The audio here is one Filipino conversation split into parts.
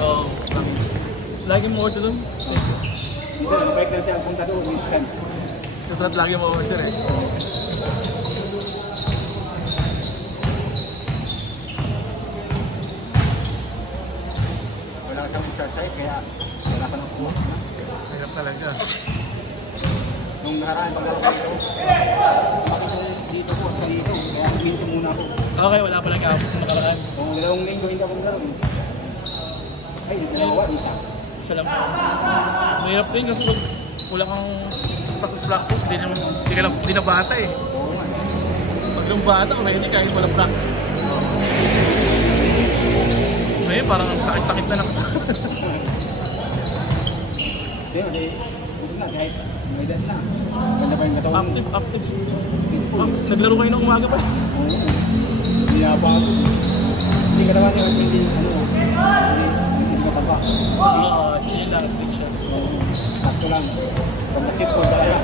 Oo. Lagi mo order doon? Hindi, mabalik na siya ang punta doon, instant. Dapat lagi mo order eh. Wala kasang exercise, kaya wala ka nang kumak. Hirap talaga. Nung nakaraan paglalagay ito, sumati ko dito po, sa dito. Kaya minto muna ako. Okay, wala palang kapit na nakaraan. Kung 2 linggo hindi ako laro. Ay, dalawa, isa. Isa lang. Mahirap din kasi pag wala kang practice, hindi na bata eh. Oo nga. Pag yung bata, hindi kahit walang practice. Ngayon parang sakit-sakit na lang. Hindi, buto na, kahit may edad na. Ganda pa yung katawan. Active. Naglaro kayo ng umaga pa. Oo. Hindi na ba ako. Hindi ka naman yung hindi mataba. Oo, sige lang, sleep siya. Sakto lang. Pag basketball talaga.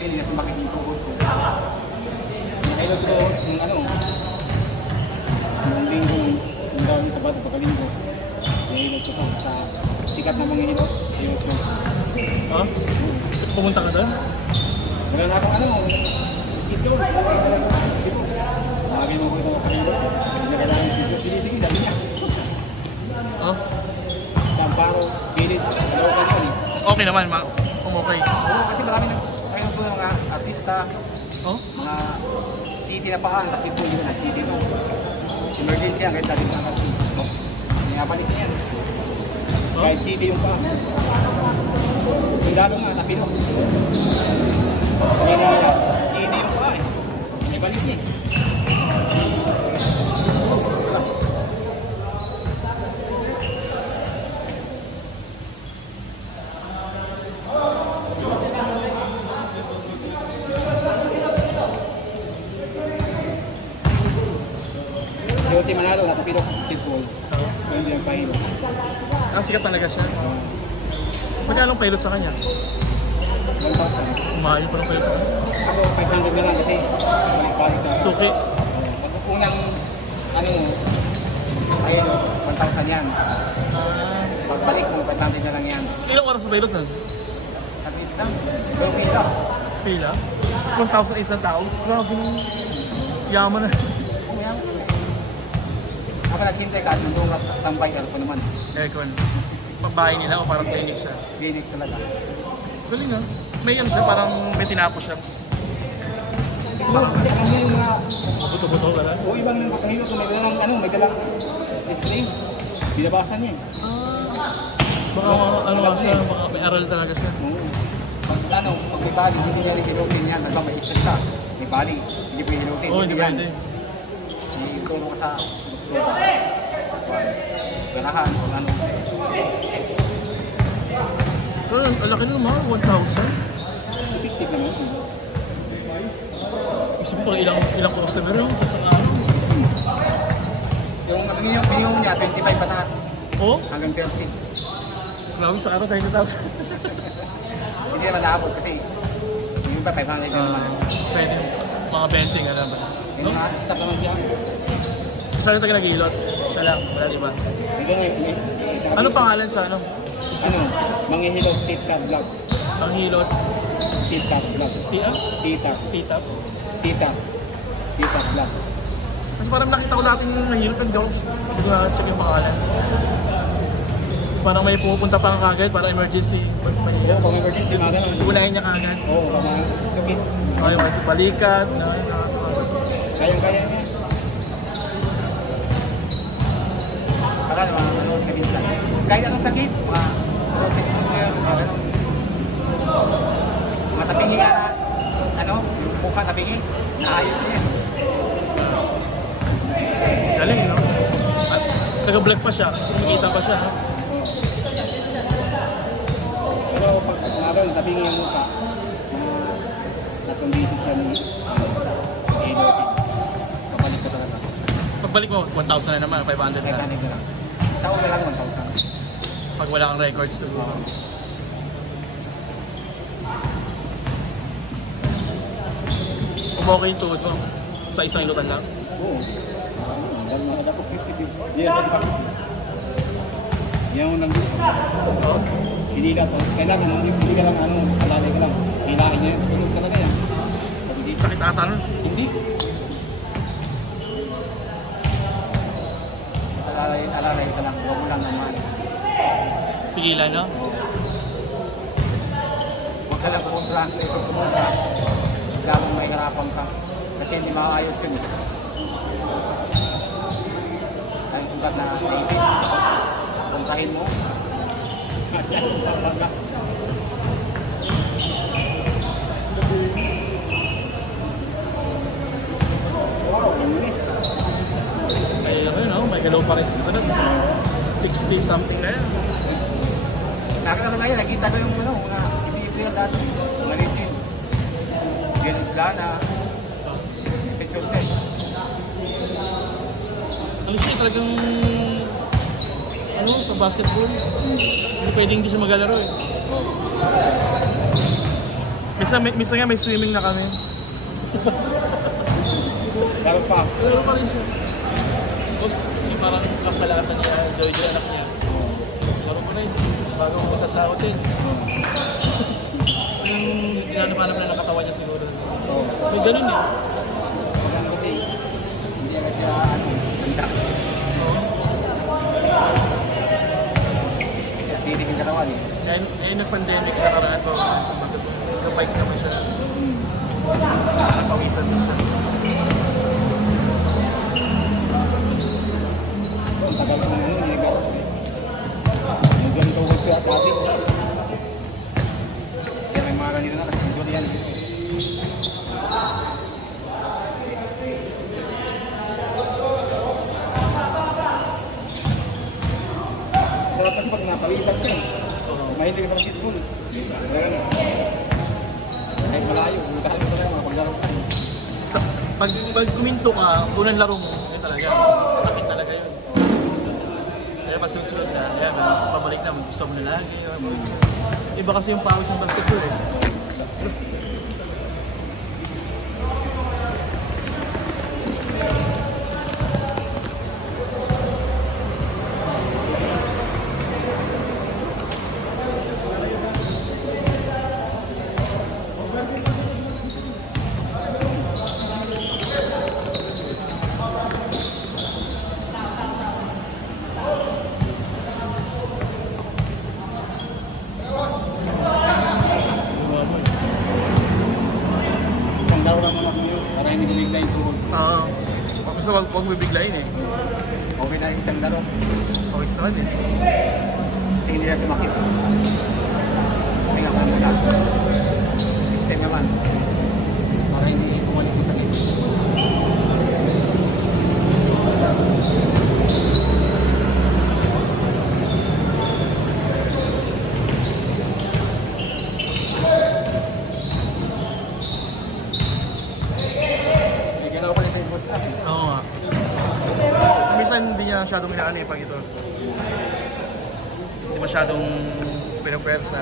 Hindi na sumakit yung tuhod ko. Nakilog ko yung ano, yung linggo, yung dami sa bato pagkalinggo. Nakilog ko sa sikat na mga hilot. Ha? Pumunta ka doon? Wala na akong ano, ito. Sabi mo ko ito kalinggo. Hindi na kailangan ito. Sige, dami niya. Ha? Samparo, Gilid, dalawa ka niyan. Okay naman, okay. Oo, kasi marami na ngayon po mga artista, Oh? mga city na paan, kasi po yun na city ito. Emergency yan, kahit dati na natin. Ngapalit niya yan. Kahit city yung paan. Yung lalo nga, napino. City yung paan eh. May balik niya eh. Si Manalo, natapilok sa basketball. Hindi ang pahilo. Sikat talaga siya. Magkano pilot sa kanya? 1,000. Umayo pa ng pilot sa kanya. Ako, 500 na lang kasi balik-balik na. Suki. Magkukunang, ano, ayun, 1,000 yan. Pagbalik mo, 500 na lang yan. Ilang oras sa pilot nun? Saglit lang. So, pila. Pila? 1,000 isang tao? Grabe nung yaman na. Ako naghintay ka at nandun ka tambay ko naman. Aircon. Pabahay nila o parang clinic siya? Clinic talaga. Galing ah. May ano siya, parang may tinapos siya. Kasi ano yung mga... Buto-buto ka lang? O ibang nakahilo kung may dalang X-ray. Binabasan niya eh. Baka ano siya, baka may aral talaga siya. Oo. Pag may bali, hindi niya rin hilutin yan. Nagpang may X-ray ka. May bali, hindi po hilutin. Oo, hindi pwede. Itulong ka sa ganahan o ano. Pero ang laki naman, 1,000? Effective naman. Isip ko ilang customer yung sa isang araw. Yung minimum niya, 25 pataas. Oo? Hanggang 30. Grabe sa araw, 30,000. Hindi naman naabot kasi yung iba 500 na naman. Pwede, mga 20 nga naman. Yung mga staff naman siya. Saan ito nag-iilot? Siya lang, wala diba? Ito nga, Anong pangalan sa ano? ano? Manghihilot Tita Vlog. Ang hilot? Tita Vlog. Tia? Tita. Tita? Tita Vlog. Kasi parang nakita ko natin yung nahilot ng Jones. Hindi ko na-check yung pangalan. Parang may pupunta pa kagad, parang emergency. Oo, pang emergency mga ganun. Unahin niya kagad. Oo, mga sakit. Okay, may balikat. Kayang-kaya niya. Para naman, manood ka minsan. Kahit anong sakit, mga sex mover, mga ganun. Matabingi nga, ano, buka tabingi, naayos niya. Galing, no? At taga-vlog pa siya, kumikita pa siya. Pero pag naroon, tabingi ang mukha, natong dito sa ni Edo. Kapalit ka talaga. Pagbalik mo, 1,000 na naman, 500 Kaya na. ganito lang. Sa una lang 1,000. Pag wala kang records. Okay yung tuhod mo. Sa isang ilutan lang. Oo. Dahil mga dapat 50. Hindi na sa bakit. Yan ang nandun. Hindi ka, kailangan hindi ka lang alalay ka lang. Kailangan niya yung tulog talaga yan. Pag hindi Sakit ata nun. Hindi. Sa alalay ka lang, huwag mo lang naman. Pigilan, no? Huwag ka lang pumunta. Ito pumunta. Kaya may harapan ka. Kasi hindi maayos yun. Ay, ugat na native. Puntahin mo. Wow, inis. Ay, ano yun, no? May galaw pa rin sa ito nun. 60 something na yan. Nakakita ko ngayon, nakita ko yung mga ipipil dati. Mga legend. Dennis Blana. Picture set. Ano siya, talagang... Ano, sa basketball. Hindi pwedeng hindi siya maglalaro eh. Minsan nga may swimming na kami. Laro pa. Laro pa rin siya. Tapos, yung parang kasalatan niya, Joy anak niya. Laro ko na yun, bago pumunta sa hotel. Yung ginanapanap na nakatawan niya siguro. May ganun eh. Maganda kasi, hindi agad siya handa. Kasi atitig yung katawan eh. Kaya nag-pandemic nakaraan po. Nag-bike naman siya. Nakapawisan na siya. Ang tagal ko nung hindi nag-aaral eh. Nag-ganito ko siya at ating. Kaya may mga ganito na kasi siguro yan. Sarap kasi pag napawisan ka eh. Mahilig ka sa basketball. Kahit malayo, bukahan mo talaga mga paglaro ka. Pag kuminto ka, unang laro mo, yun talaga. Sakit talaga yun. Kaya pag sunod-sunod na, yan, pabalik na, gusto mo na lagi. Iba kasi yung pawis ng basketball eh. Isang laro lang naman yun, para hindi bumigla yung tuhod. Oo. Gusto wag mo bibiglayin eh. Okay na yung isang laro. Pawis naman eh. Kasi hindi na sumakit. Okay nga paano na. System naman. Para hindi kumalik yung sakit. May galaw pa rin sa boss natin. Oo nga. Minsan hindi niya masyadong inaano eh pag ito. Hindi masyadong pinapwersa.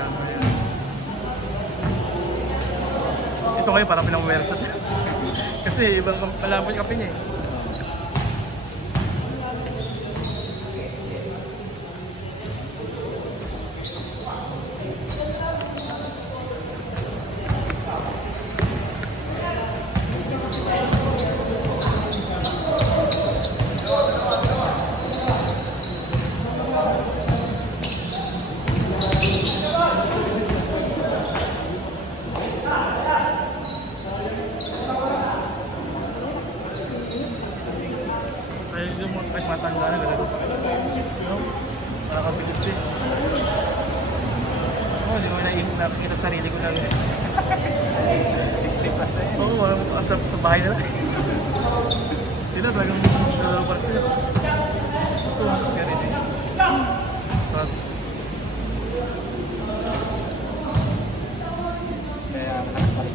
Ito kayo parang pinapwersa siya. Kasi ibang malaman yung kape niya eh. Kaya yung mga kahit matanda na galago pa. Nakakapilip din. Oo, hindi ko nakikita sarili ko lang. 60 plus na yun. Oo, sa bahay na lang. Sila talagang nalaro pa sila. Ito, kaya rin eh. Kaya nakakapalik.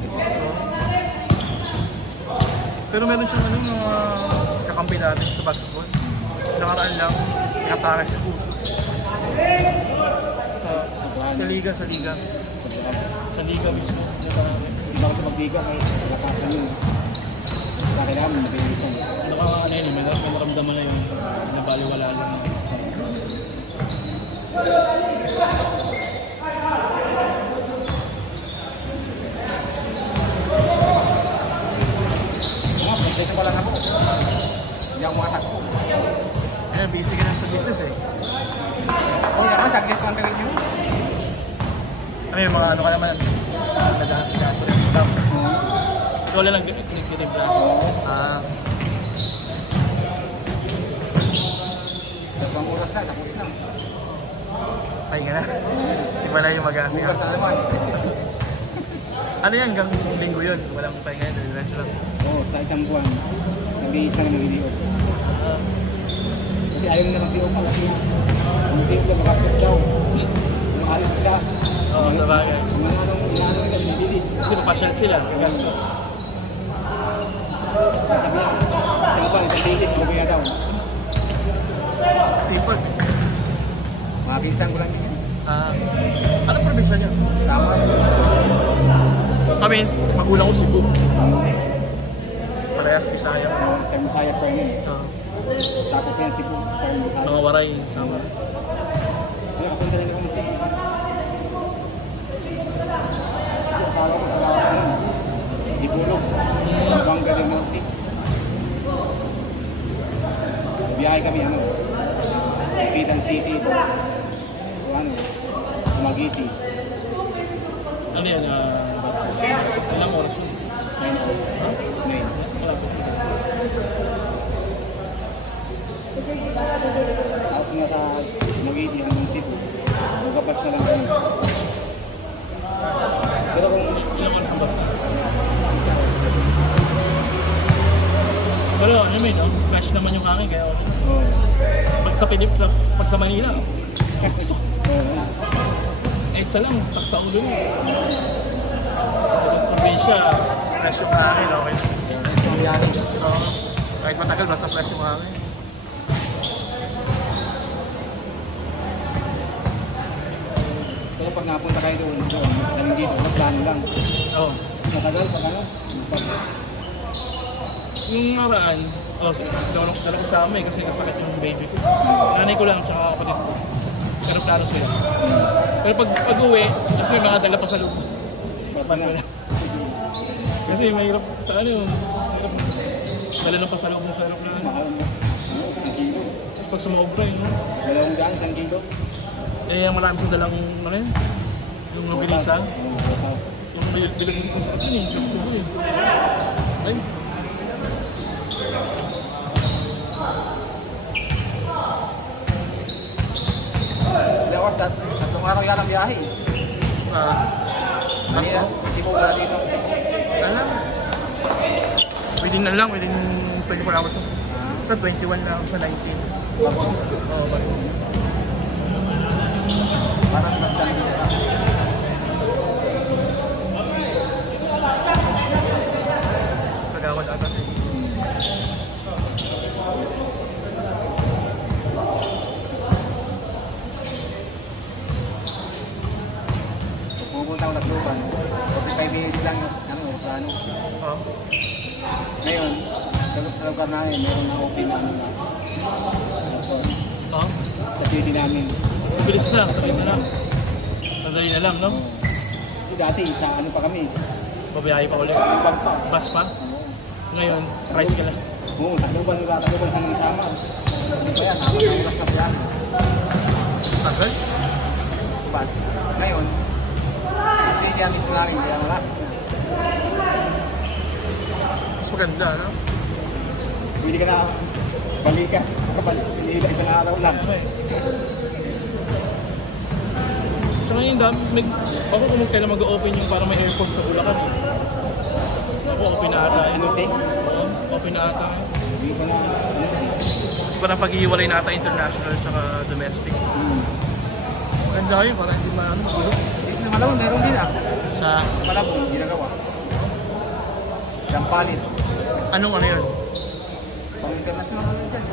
Pero meron siyang ano, mga kakampi natin sa basketball. Nakaraan lang, nakatake sa puso. Sa liga. Sa liga mismo. Hindi ako sa magbiga kay nakasan yun. Kailangan mo mabilisan. Ano yun, may naramdaman na yung nabaliwala lang. Dito pa lang ako. Hindi ako makatakbo. Ayan, busy ka na sa business eh. Oo naman, tag-guess one kami nyo. Ano yung mga ano ka naman, nagdaan sa kaso ng staff. So wala lang kinig-kinig na. Dalawang oras na, tapos na. Ay nga na. Di ba na yung mag-aasing. Bukas na naman. Ano yan, hanggang linggo yun? Walang pahinga yun, diretso lang. Oo, sa isang buwan. Nag-iisa na mag-video. Kasi ayaw na mag-video pa kasi hindi ko makasot daw. Makalit sila. Oo, sa bagay. Inaano nila, binibili. Kasi papasyal sila, gasto. Sabi niya, isang buwan, isang bisis, magkaya daw. Sipag. Mga pinsan ko lang din. Anong probinsya niya? Sama. Kami, magulang ko Cebu. Parehas Bisaya. Sa Visayas pa yun. Oo. Tapos yan, Cebu. Mga waray, sama. Ay, kapunta lang kami sa akala ko talaga Ibulog. Bangga del Norte. Biyahe kami ano. Pitan City. Ano? Magiti. Ano yan? Ilang oras yun? 9 hours. 9. Tapos nga sa Magiti hanggang Cebu. Magkapas na lang kami. Pero kung Ilang oras ang basta? Pero ano yun, no? Flash naman yung hangin, kaya pag sa Pilip, pag sa Manila, so, isa lang, stuck sa ulo mo. Probinsya, fresh yung hangin, okay? Kahit matagal, basta fresh yung hangin. Pero pag napunta kayo doon, daling dito, plano lang. Oo. Matagal pag ano? Yung naraan, dala ko sa amin kasi nasakit yung baby ko. Nanay ko lang, tsaka kapatid ko. Pero klaro sila. Pero pag uwi, kasi may mga dala pa sa loob. Kasi mahirap sa ano, mahirap dala lang pa sa loob sa aeroplano. Mahal mo. Ano, 1 kilo. Tapos pag sumobra yun, no? 200, 1 kilo. Eh, ang marami kong dalang, ano yun? Yung nobilisa. Yung bilagin ko sa atin eh, sa subo yun. Ay. Ilang oras, tatlong araw yan ang biyahe. Ako? Hindi mo wala dito. Alam. Within 24 hours. Sa 21 lang, sa 19. Oo, balik. Parang mas dami nila. Kagawad ata. Pupunta ko Tacloban. 45 minutes lang ano, plano. Oo. Ngayon, sa lugar namin, meron na open na ano na. Oo. Sa city namin. Bilis na, sakay na lang. Madali na lang, no? Dati, isa ano pa kami. Babiyahe pa ulit. Tacloban pa. Bus pa. Ngayon, price ka lang. Oo, Tacloban hanggang sama. Kaya, tama na oras na plano. Tagal? Bus. Ngayon, city mismo namin, kaya wala. Mas maganda, no? Hindi ka na balikan. Hindi ka isang araw lang. Tsaka yung dami, baka kung kailan mag-open yung para may airport sa Bulacan. Ako, open na ata. Ano si? Oo, open na ata. Hindi ko na. Parang pag-iiwalay na ata international tsaka domestic. Maganda kayo, parang hindi maano magulo. Dito na Malabon, meron din ah. Sa, Malabon, ginagawa. Dampalit. anong ano yun? Pang-international naman dyan.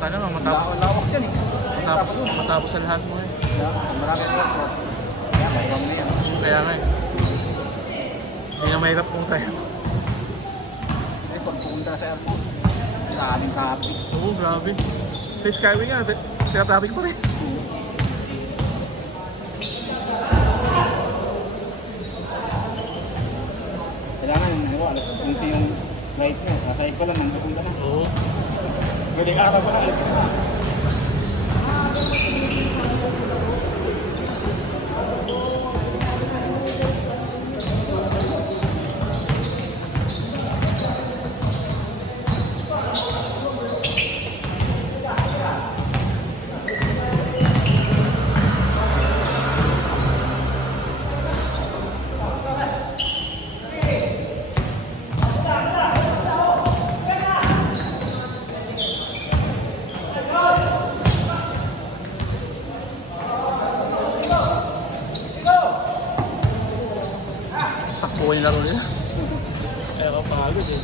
Sana nga matapos. Lawak dyan eh. Matapos sa lahat mo eh. Marami ko. Kaya maibang na yan. Kaya nga eh. Hindi na mahirap kung tayo. Eh, pag pumunta sa airport, maraming traffic. Oo, grabe. Sa Skyway nga, traffic pa rin. Kailangan, alas 11 yung flight niya. Sasayag ko lang, nandun ka na. Oo. Galing araw ko na, alas ka na. Takbuhan yung laro nila. Kaya kapagod eh.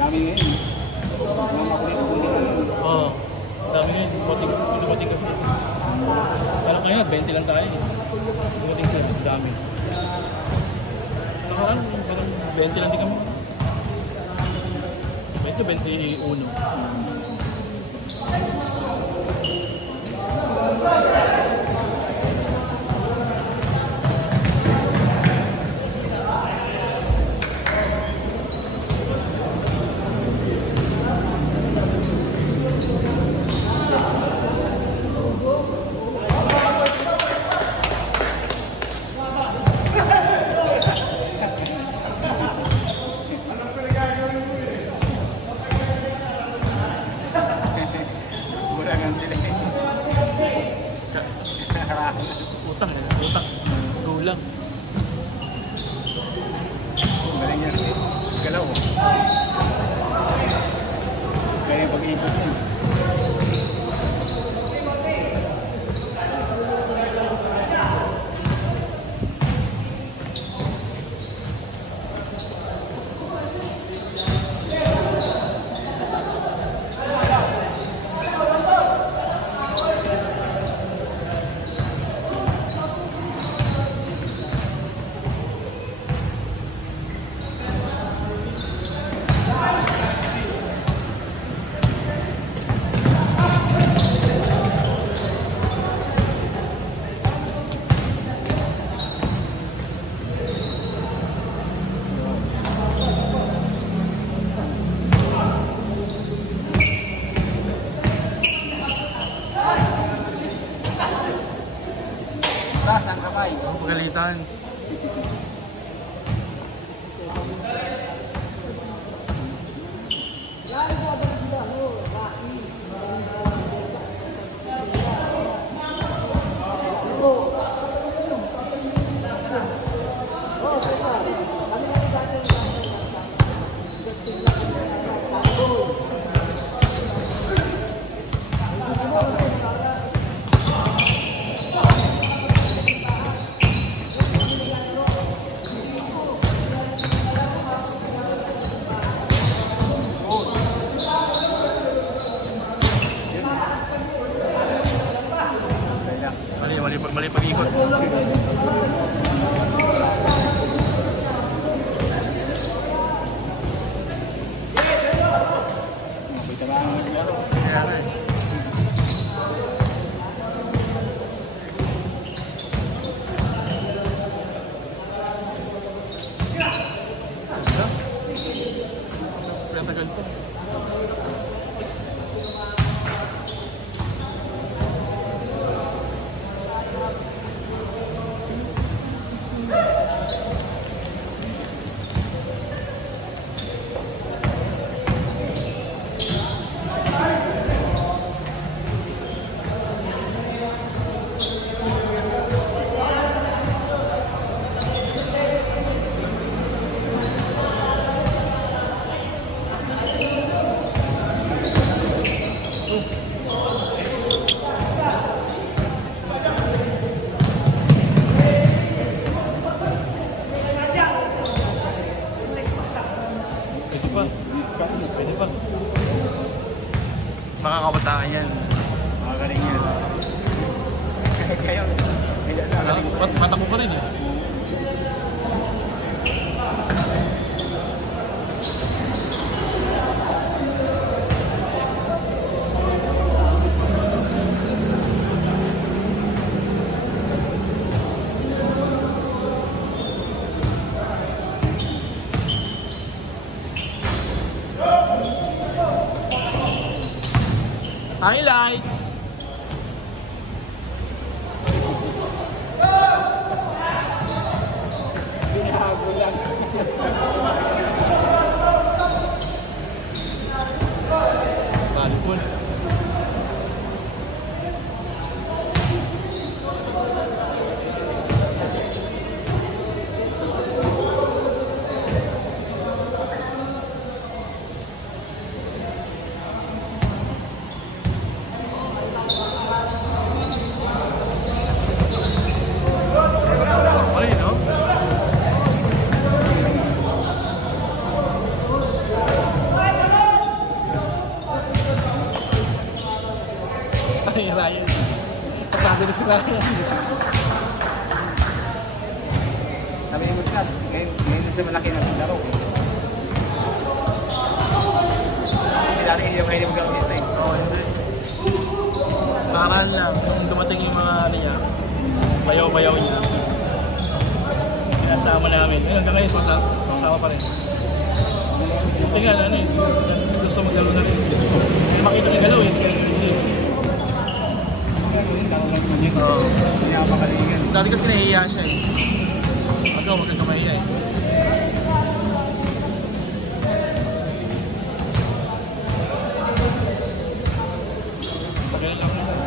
Dami ngayon. Mga makulit-kulit na yun. Oo. Dami nga yun. Dumating kasi. Parang ngayon, 20 lang tayo eh. Dumating sila. Dami. Parang 20 lang din kami. 21. Burangan sila eh. Utang eh. Utang. Gulang. Galing yan eh. Galaw. Kaya pag-ikot yan. Taas ang kamay. Ang pagalitan. mali pag-ikot. May tamaan ng naglaro. Kaya nga eh. Kaya tagal pa. Pwede pa. Makakabataan yan. Makagaling yan. Kayo, kaya na. Matakbo pa rin eh. Highlights! Binahabol lang. Balipon. Ay, no? Ay, Ryan. Pagkabi na si Ryan. Sabi ni Muscat, ngayon na siya malaki na laro. Dati hindi ako hindi mag-gamit na eh. Oo, hindi. Nakaraan lang, nung dumating yung mga ano niya, bayaw-bayaw niya. Pinasama namin. Ayun, hanggang ngayon, masama pa rin. Tingnan, ano eh, gusto mag-galaw na rin. Hindi makita niya galaw eh. Oo. Hindi ako makalingan. Dati kasi nahihiya siya eh. Ikaw, wag kang mahihiya eh. Pagkailan lang.